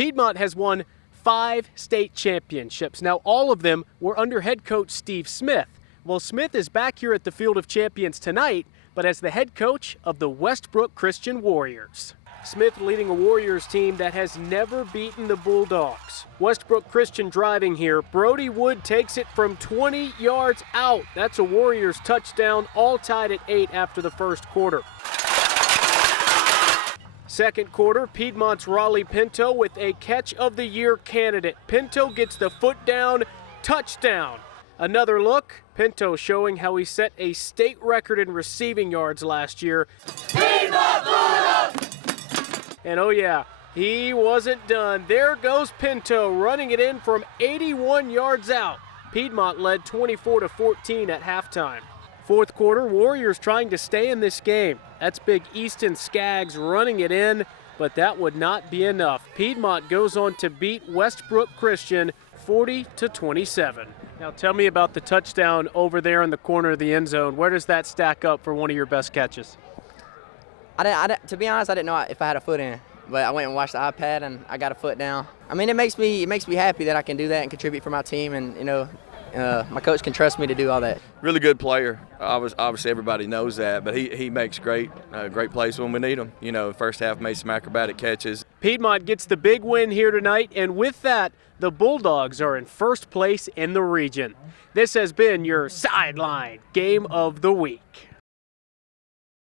Piedmont has won 5 state championships. Now, all of them were under head coach Steve Smith. Well, Smith is back here at the Field of Champions tonight, but as the head coach of the Westbrook Christian Warriors. Smith leading a Warriors team that has never beaten the Bulldogs. Westbrook Christian driving here. Brody Wood takes it from 20 yards out. That's a Warriors touchdown, all tied at 8 after the first quarter. Second quarter, Piedmont's Raleigh Pinto with a Catch of the Year candidate. Pinto gets the foot down, touchdown. Another look, Pinto showing how he set a state record in receiving yards last year. Piedmont Bulldogs! And oh yeah, he wasn't done. There goes Pinto running it in from 81 yards out. Piedmont led 24-14 at halftime. Fourth quarter, Warriors trying to stay in this game. That's big Easton Skaggs running it in, but that would not be enough. Piedmont goes on to beat Westbrook Christian 40-27. Now tell me about the touchdown over there in the corner of the end zone. Where does that stack up for one of your best catches? To be honest, I didn't know if I had a foot in it, but I went and watched the iPad and I got a foot down. I mean, it makes me happy that I can do that and contribute for my team, and my coach can trust me to do all that. Really good player. Obviously, everybody knows that, but he makes great plays when we need him. First half made some acrobatic catches. Piedmont gets the big win here tonight, and with that, the Bulldogs are in first place in the region. This has been your Sideline Game of the Week.